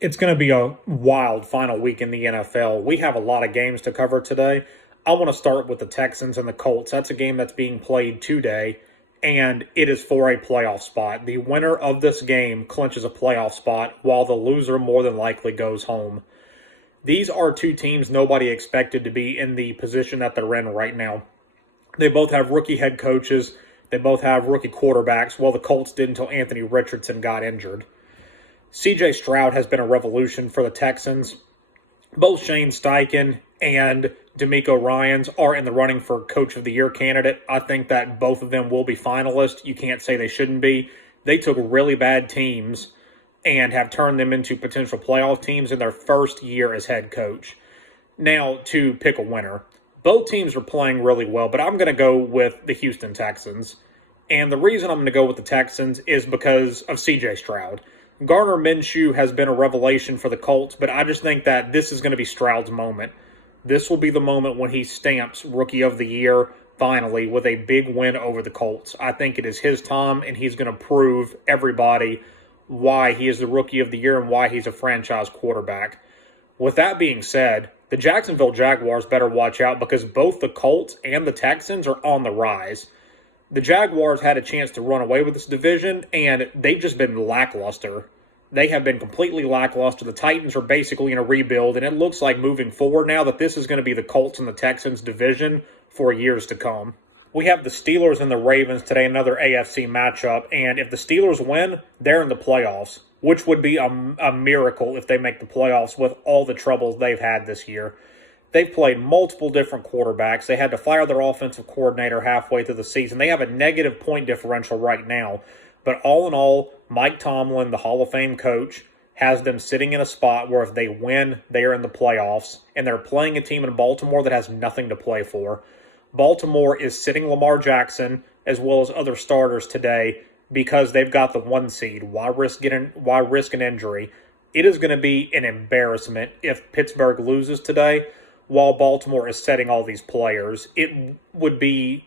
It's going to be a wild final week in the NFL. We have a lot of games to cover today. I want to start with the Texans and the Colts. That's a game that's being played today, and it is for a playoff spot. The winner of this game clinches a playoff spot, while the loser more than likely goes home. These are two teams nobody expected to be in the position that they're in right now. They both have rookie head coaches. They both have rookie quarterbacks. Well, the Colts did until Anthony Richardson got injured. CJ Stroud has been a revolution for the Texans. Both Shane Steichen and D'Amico Ryans are in the running for Coach of the Year candidate. I think that both of them will be finalists. You can't say they shouldn't be. They took really bad teams and have turned them into potential playoff teams in their first year as head coach. Now, to pick a winner. Both teams are playing really well, but I'm going to go with the Houston Texans. And the reason I'm going to go with the Texans is because of CJ Stroud. Gardner Minshew has been a revelation for the Colts, but I just think that this is going to be Stroud's moment. This will be the moment when he stamps Rookie of the Year, finally, with a big win over the Colts. I think it is his time, and he's going to prove everybody why he is the Rookie of the Year and why he's a franchise quarterback. With that being said, the Jacksonville Jaguars better watch out because both the Colts and the Texans are on the rise. The Jaguars had a chance to run away with this division, and they've just been lackluster. They have been completely lackluster. The Titans are basically in a rebuild, and it looks like moving forward now that this is going to be the Colts and the Texans division for years to come. We have the Steelers and the Ravens today, another AFC matchup, and if the Steelers win, they're in the playoffs, which would be a miracle if they make the playoffs with all the troubles they've had this year. They've played multiple different quarterbacks. They had to fire their offensive coordinator halfway through the season. They have a negative point differential right now. But all in all, Mike Tomlin, the Hall of Fame coach, has them sitting in a spot where if they win, they are in the playoffs. And they're playing a team in Baltimore that has nothing to play for. Baltimore is sitting Lamar Jackson as well as other starters today because they've got the 1 seed. Why risk an injury? It is going to be an embarrassment if Pittsburgh loses today while Baltimore is setting all these players. It would be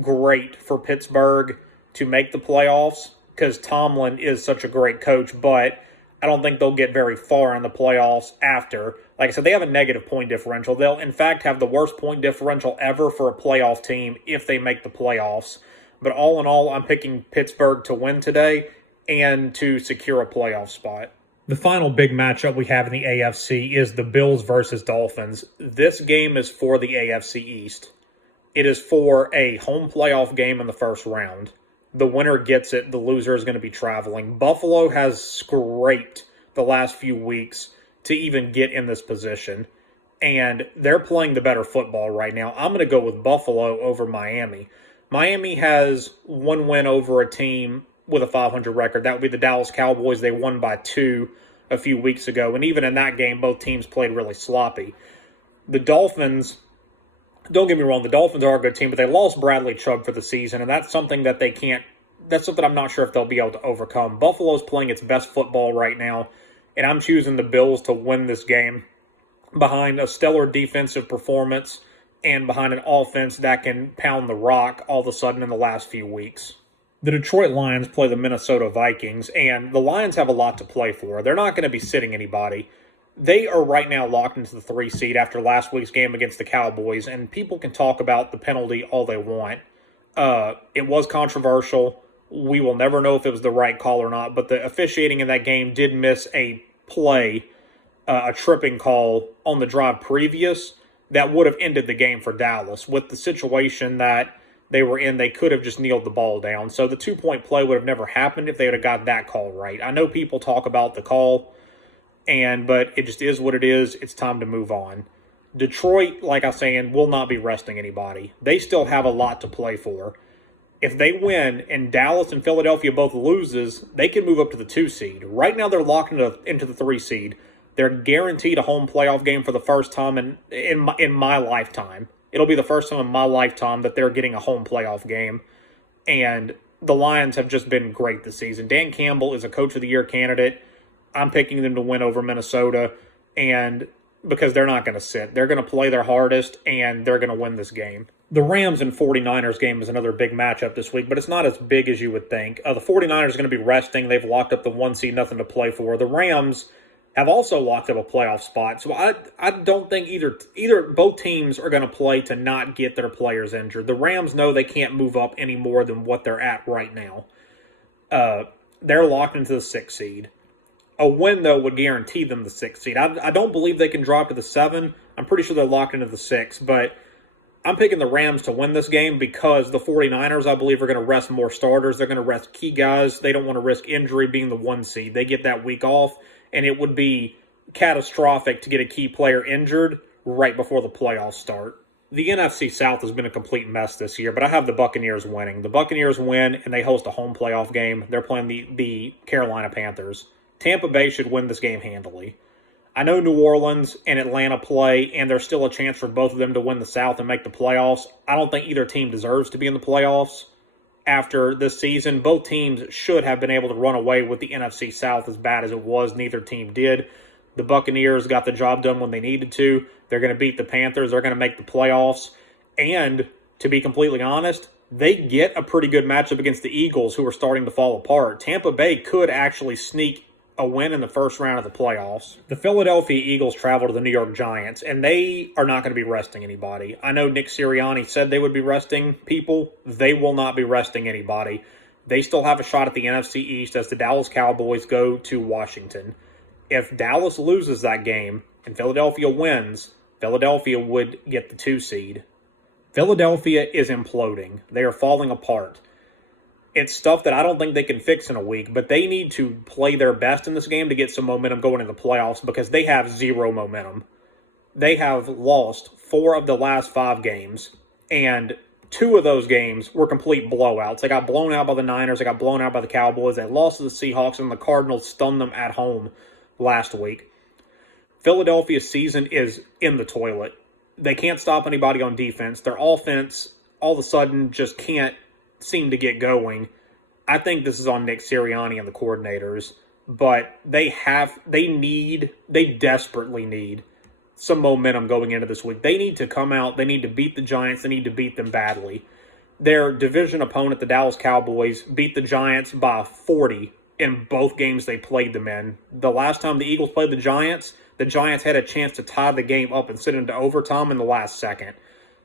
great for Pittsburgh to make the playoffs because Tomlin is such a great coach, but I don't think they'll get very far in the playoffs after. Like I said, they have a negative point differential. They'll, in fact, have the worst point differential ever for a playoff team if they make the playoffs. But all in all, I'm picking Pittsburgh to win today and to secure a playoff spot. The final big matchup we have in the AFC is the Bills versus Dolphins. This game is for the AFC East. It is for a home playoff game in the first round. The winner gets it. The loser is going to be traveling. Buffalo has scraped the last few weeks to even get in this position, and they're playing the better football right now. I'm going to go with Buffalo over Miami. Miami has one win over a team with a 500 record. That would be the Dallas Cowboys. They won by 2 a few weeks ago. And even in that game, both teams played really sloppy. The Dolphins, don't get me wrong, the Dolphins are a good team, but they lost Bradley Chubb for the season. And that's something that that's something I'm not sure if they'll be able to overcome. Buffalo's playing its best football right now. And I'm choosing the Bills to win this game behind a stellar defensive performance and behind an offense that can pound the rock all of a sudden in the last few weeks. The Detroit Lions play the Minnesota Vikings, and the Lions have a lot to play for. They're not going to be sitting anybody. They are right now locked into the 3 seed after last week's game against the Cowboys, and people can talk about the penalty all they want. It was controversial. We will never know if it was the right call or not, but the officiating in that game did miss a play, a tripping call on the drive previous that would have ended the game for Dallas. With the situation that they were in, they could have just kneeled the ball down. So the 2-point play would have never happened if they would have got that call right. I know people talk about the call, but it just is what it is. It's time to move on. Detroit, like I was saying, will not be resting anybody. They still have a lot to play for. If they win and Dallas and Philadelphia both loses, they can move up to the 2 seed. Right now they're locked into the 3 seed. They're guaranteed a home playoff game for the first time in my lifetime. It'll be the first time in my lifetime that they're getting a home playoff game. And the Lions have just been great this season. Dan Campbell is a Coach of the Year candidate. I'm picking them to win over Minnesota, and because they're not going to sit. They're going to play their hardest, and they're going to win this game. The Rams and 49ers game is another big matchup this week, but it's not as big as you would think. The 49ers are going to be resting. They've locked up the 1 seed, nothing to play for. The Rams have also locked up a playoff spot. So I don't think either both teams are going to play to not get their players injured. The Rams know they can't move up any more than what they're at right now. They're locked into the 6th seed. A win, though, would guarantee them the 6th seed. I don't believe they can drop to the 7. I'm pretty sure they're locked into the 6, but I'm picking the Rams to win this game because the 49ers, I believe, are going to rest more starters. They're going to rest key guys. They don't want to risk injury being the 1 seed. They get that week off, and it would be catastrophic to get a key player injured right before the playoffs start. The NFC South has been a complete mess this year, but I have the Buccaneers winning. The Buccaneers win, and they host a home playoff game. They're playing the Carolina Panthers. Tampa Bay should win this game handily. I know New Orleans and Atlanta play, and there's still a chance for both of them to win the South and make the playoffs. I don't think either team deserves to be in the playoffs after this season. Both teams should have been able to run away with the NFC South as bad as it was. Neither team did. The Buccaneers got the job done when they needed to. They're going to beat the Panthers. They're going to make the playoffs. And to be completely honest, they get a pretty good matchup against the Eagles, who are starting to fall apart. Tampa Bay could actually sneak a win in the first round of the playoffs. The Philadelphia Eagles travel to the New York Giants, and they are not going to be resting anybody. I know Nick Sirianni said they would be resting people. They will not be resting anybody. They still have a shot at the NFC East as the Dallas Cowboys go to Washington. If Dallas loses that game and Philadelphia wins, Philadelphia would get the 2 seed. Philadelphia is imploding. They are falling apart. It's stuff that I don't think they can fix in a week, but they need to play their best in this game to get some momentum going into the playoffs because they have zero momentum. They have lost 4 of the last 5 games, and 2 of those games were complete blowouts. They got blown out by the Niners. They got blown out by the Cowboys. They lost to the Seahawks, and the Cardinals stunned them at home last week. Philadelphia's season is in the toilet. They can't stop anybody on defense. Their offense all of a sudden just can't seem to get going. I think this is on Nick Sirianni and the coordinators, but they desperately need some momentum going into this week. They need to come out. They need to beat the Giants. They need to beat them badly. Their division opponent, the Dallas Cowboys, beat the Giants by 40 in both games they played them in. The last time the Eagles played the Giants had a chance to tie the game up and sit into overtime in the last second.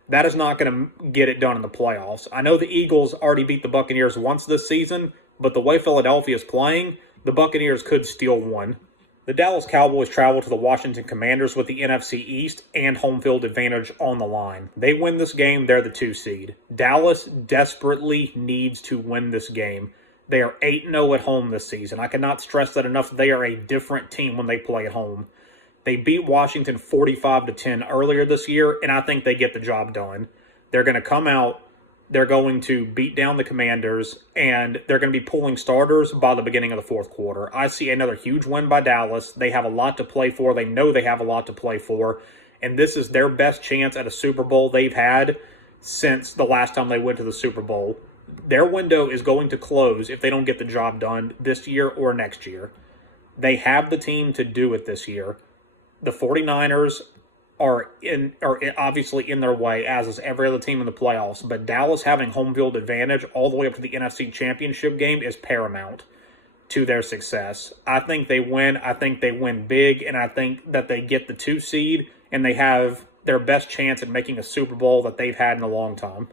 That is not going to get it done in the playoffs. I know the Eagles already beat the Buccaneers once this season, but the way Philadelphia is playing, the Buccaneers could steal one. The Dallas Cowboys travel to the Washington Commanders with the NFC East and home field advantage on the line. They win this game, they're the 2 seed. Dallas desperately needs to win this game. They are 8-0 at home this season. I cannot stress that enough. They are a different team when they play at home. They beat Washington 45-10 earlier this year, and I think they get the job done. They're going to come out, they're going to beat down the Commanders, and they're going to be pulling starters by the beginning of the 4th quarter. I see another huge win by Dallas. They have a lot to play for. They know they have a lot to play for, and this is their best chance at a Super Bowl they've had since the last time they went to the Super Bowl. Their window is going to close if they don't get the job done this year or next year. They have the team to do it this year. The 49ers are obviously in their way, as is every other team in the playoffs. But Dallas having home field advantage all the way up to the NFC Championship game is paramount to their success. I think they win. I think they win big, and I think that they get the 2 seed, and they have their best chance at making a Super Bowl that they've had in a long time.